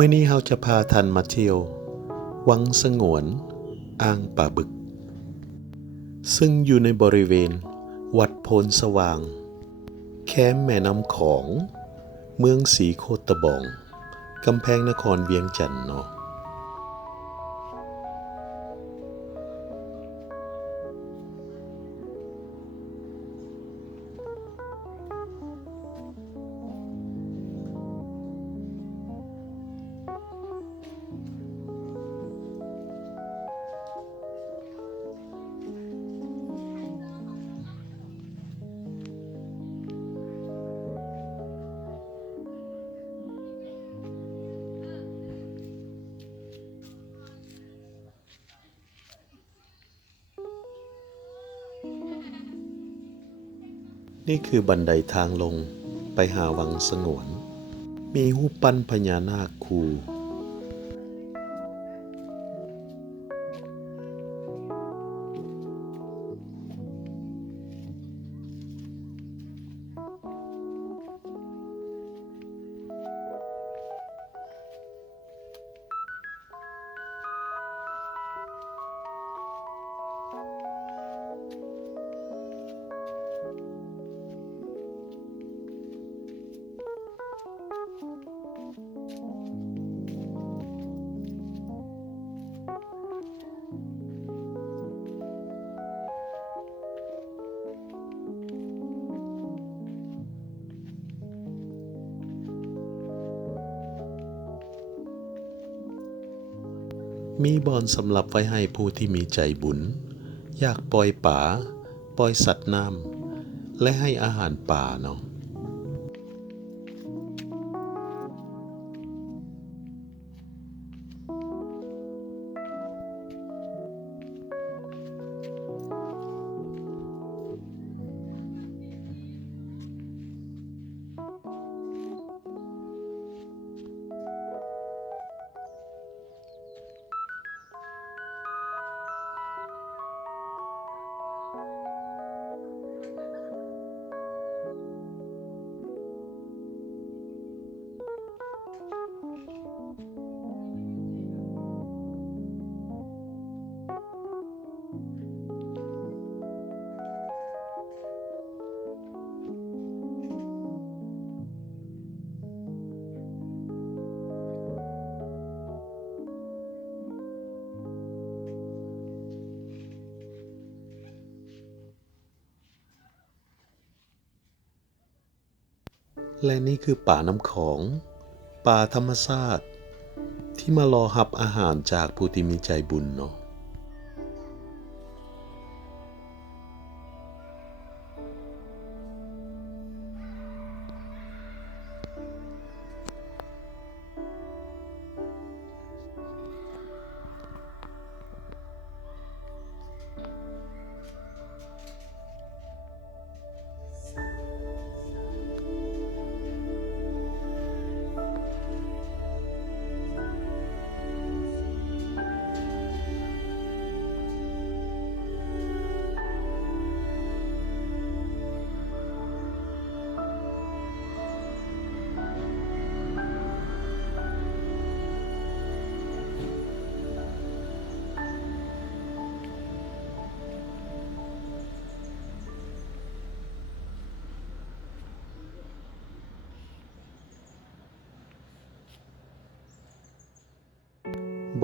มื้อนี้เราจะพาท่านมาเที่ยววังสงวนอ่างป่าบึกซึ่งอยู่ในบริเวณวัดโพนสว่างแคมป์แม่น้ำของเมืองศรีโคตบองกำแพงนครเวียงจันทน์เนาะนี่คือบันไดทางลงไปหาวังสงวนมีรูปปั้นพญานาคคู่มีบ่อนสำหรับไว้ให้ผู้ที่มีใจบุญอยากปล่อยป่าปล่อยสัตว์น้ำและให้อาหารป่าเนาะและนี่คือป่าน้ำของป่าธรรมชาติที่มารอรับอาหารจากผู้ที่มีใจบุญเนาะ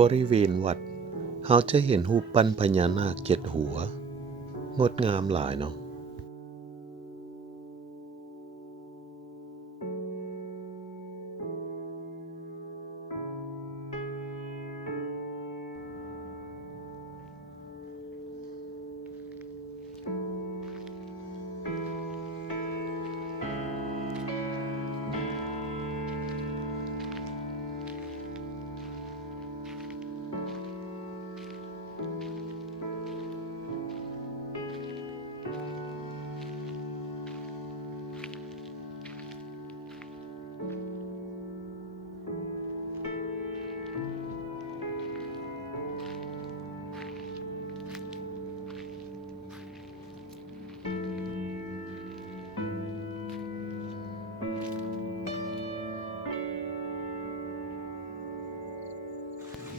บริเวณวัดเราจะเห็นรูปปั้นพญานาค7 หัวงดงามหลายเนาะ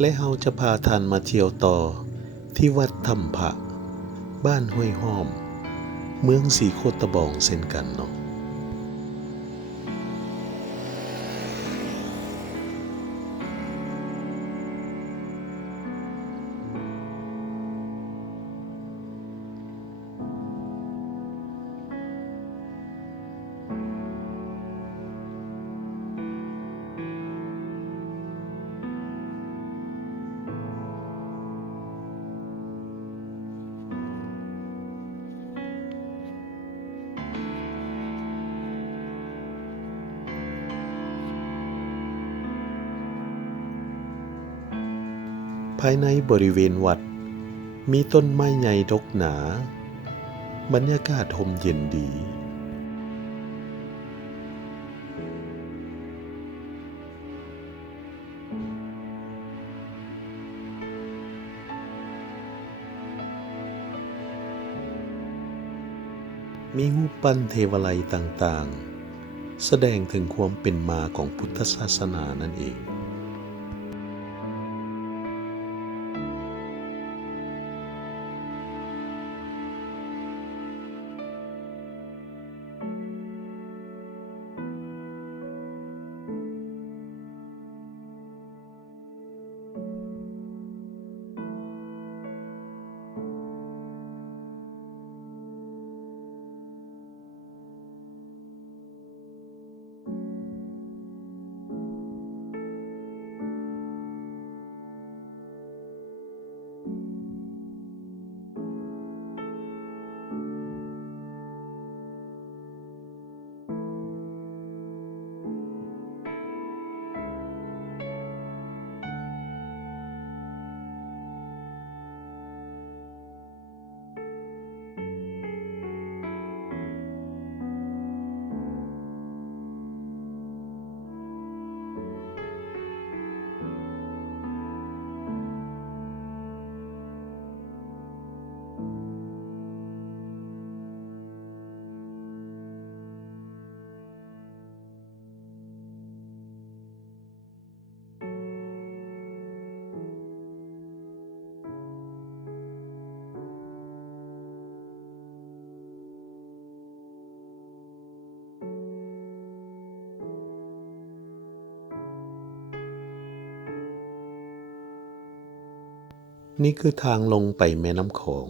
และเราจะพาท่านมาเที่ยวต่อที่วัดถ้ำพระบ้านห้วยห้อมเมืองสีโคตรบองเช่นกันเนาะภายในบริเวณวัดมีต้นไม้ใหญ่ดกหนาบรรยากาศร่มเย็นดีมีรูปปั้นเทวไลยต่างๆแสดงถึงความเป็นมาของพุทธศาสนานั่นเองนี่คือทางลงไปแม่น้ำโขง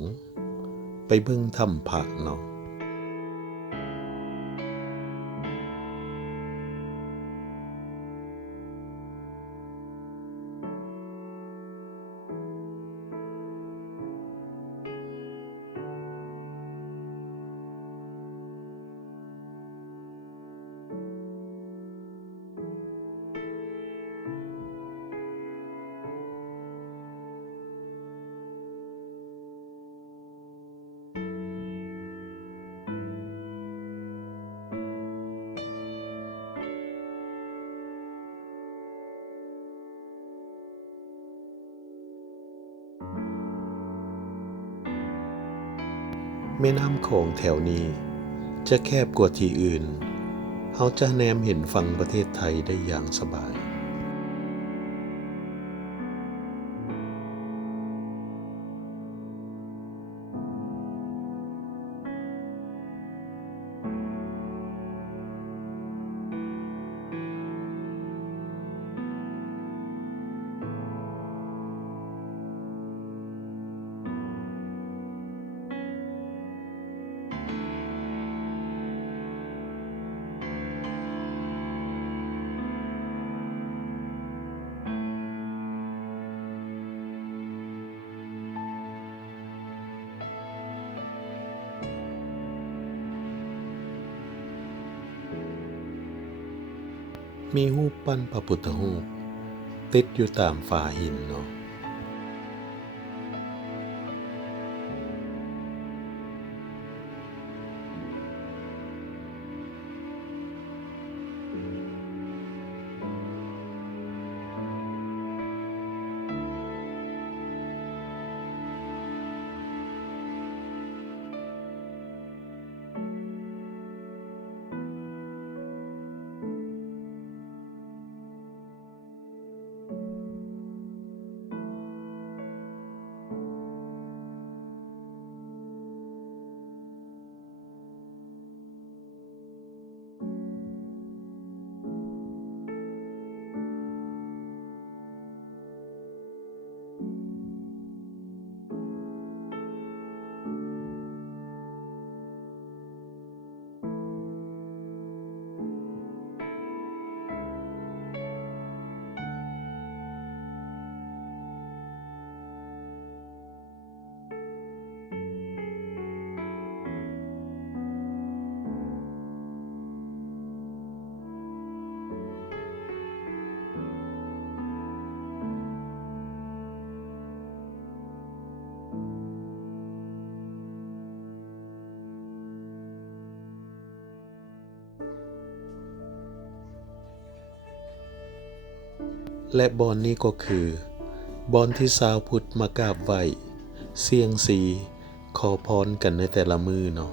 ไปเบิ่งถ้ำพระเนาะแม่น้ำโขงแถวนี้จะแคบกว่าที่อื่นเราจะแนมเห็นฝั่งประเทศไทยได้อย่างสบายมีรูปปั้นพระพุทธรูปติดอยู่ตามฝาหินเนาะ และบอนนี้ก็คือบอนที่ชาวพุทธมากราบไหว้เสี่ยงซีขอพรกันในแต่ละมือเนาะ